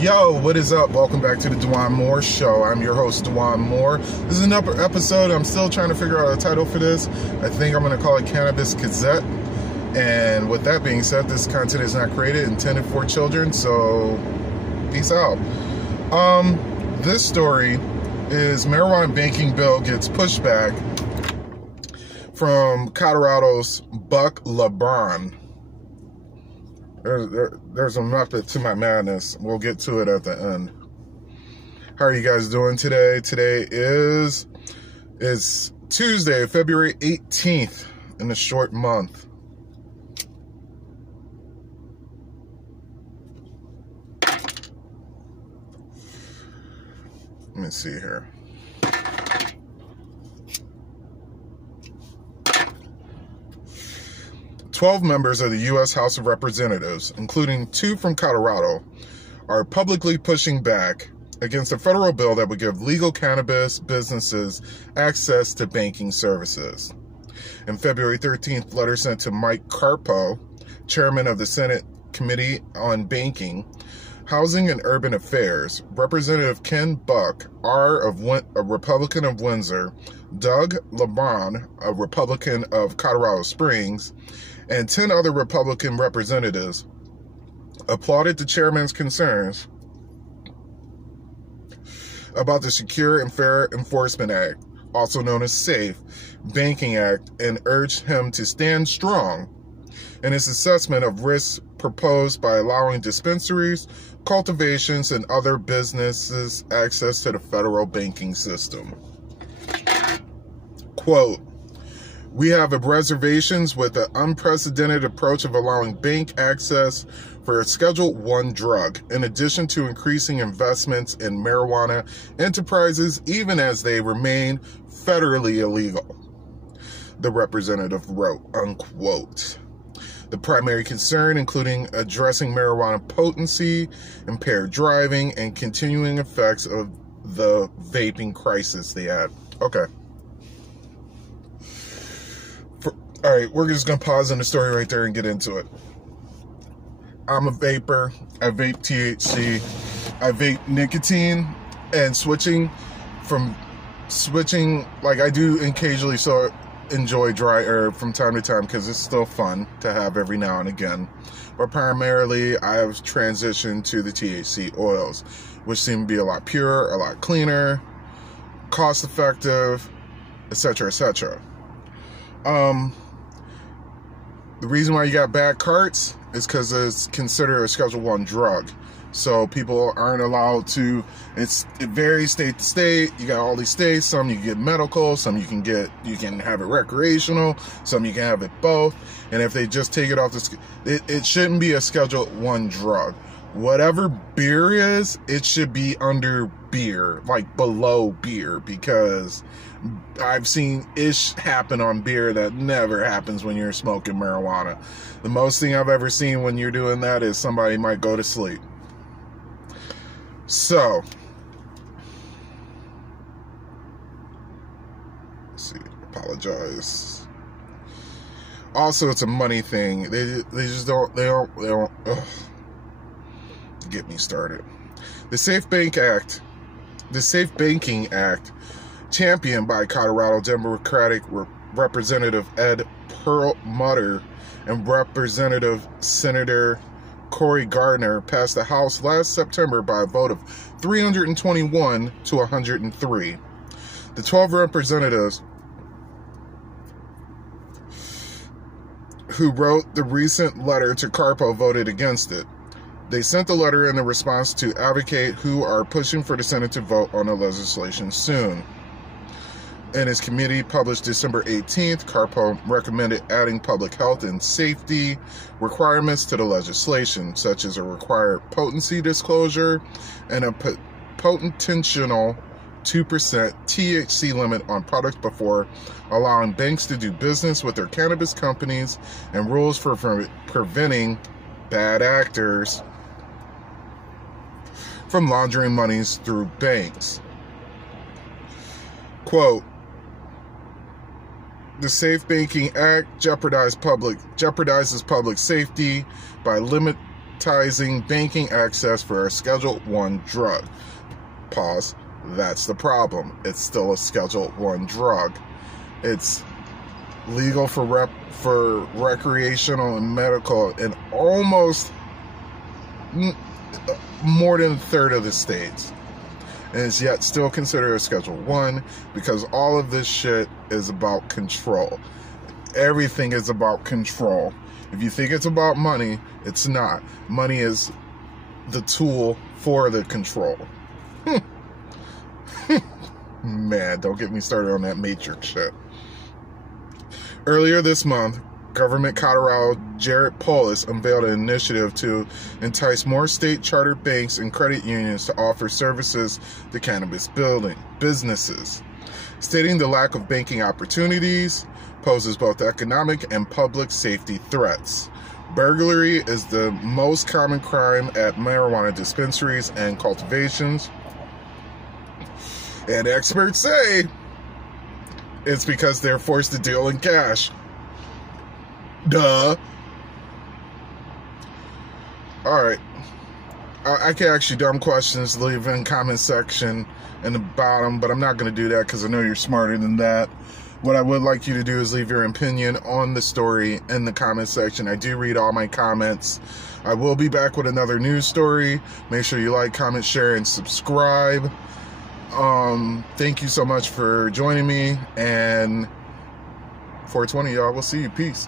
Yo, what is up? Welcome back to the Dwan Moore Show. I'm your host, Dwan Moore. This is another episode. I'm still trying to figure out a title for this. I think I'm going to call it Cannabis Gazette. And with that being said, this content is not created, intended for children, so peace out. This story is marijuana banking bill gets pushed back from Colorado's Buck LeBron. There's a method to my madness. We'll get to it at the end. How are you guys doing today? Today is Tuesday, February 18th in a short month. Let me see here. "12 members of the U.S. House of Representatives, including 2 from Colorado, are publicly pushing back against a federal bill that would give legal cannabis businesses access to banking services. In February 13th, letter sent to Mike Carpo, chairman of the Senate Committee on Banking, Housing and Urban Affairs, Representative Ken Buck, a Republican of Windsor, Doug LeBron, a Republican of Colorado Springs, and 10 other Republican representatives applauded the chairman's concerns about the Secure and Fair Enforcement Act, also known as SAFE Banking Act, and urged him to stand strong in his assessment of risks proposed by allowing dispensaries, cultivations, and other businesses access to the federal banking system. Quote, "We have reservations with the unprecedented approach of allowing bank access for a Schedule I drug, in addition to increasing investments in marijuana enterprises even as they remain federally illegal," the representative wrote, unquote. The primary concern, including addressing marijuana potency, impaired driving, and continuing effects of the vaping crisis they had. Okay. All right, we're just going to pause on the story right there and get into it. I'm a vapor. I vape THC. I vape nicotine, and switching like I do occasionally, so enjoy dry herb from time to time because it's still fun to have every now and again. But primarily, I have transitioned to the THC oils, which seem to be a lot purer, a lot cleaner, cost-effective, etc., etc. The reason why you got bad carts is because it's considered a Schedule I drug. So people aren't allowed to, it varies state to state. You got all these states, some you get medical, some you can have it recreational, some you can have it both. And if they just take it off it shouldn't be a Schedule I drug. Whatever beer is, it should be under beer, like below beer, because I've seen ish happen on beer that never happens when you're smoking marijuana. The most thing I've ever seen when you're doing that is somebody might go to sleep. So, let's see, apologize. Also, it's a money thing. They just don't get me started. The Safe Banking Act, championed by Colorado Democratic Representative Ed Perlmutter and Representative Senator Cory Gardner, passed the House last September by a vote of 321 to 103. The 12 representatives who wrote the recent letter to Carpo voted against it. They sent the letter in response to advocate who are pushing for the Senate to vote on the legislation soon. In his committee published December 18th, Carpo recommended adding public health and safety requirements to the legislation, such as a required potency disclosure and a potential 2% THC limit on products before allowing banks to do business with their cannabis companies, and rules for preventing bad actors from laundering monies through banks. Quote, "The Safe Banking Act jeopardizes public safety by democratizing banking access for a Schedule 1 drug. Pause. That's the problem. It's still a Schedule 1 drug. It's legal for recreational and medical in almost more than a third of the states. And it's yet still considered a Schedule 1 because all of this shit is about control. Everything is about control. If you think it's about money, it's not. Money is the tool for the control. Man, don't get me started on that Matrix shit. Earlier this month, Government Colorado Jared Polis unveiled an initiative to entice more state chartered banks and credit unions to offer services to cannabis businesses, stating the lack of banking opportunities poses both economic and public safety threats. Burglary is the most common crime at marijuana dispensaries and cultivations, and experts say it's because they're forced to deal in cash. Duh. Alright. I can ask you dumb questions, leave in comment section in the bottom, but I'm not going to do that because I know you're smarter than that. What I would like you to do is leave your opinion on the story in the comment section. I do read all my comments. I will be back with another news story. Make sure you like, comment, share, and subscribe. Thank you so much for joining me, and 420, y'all. We'll see you. Peace.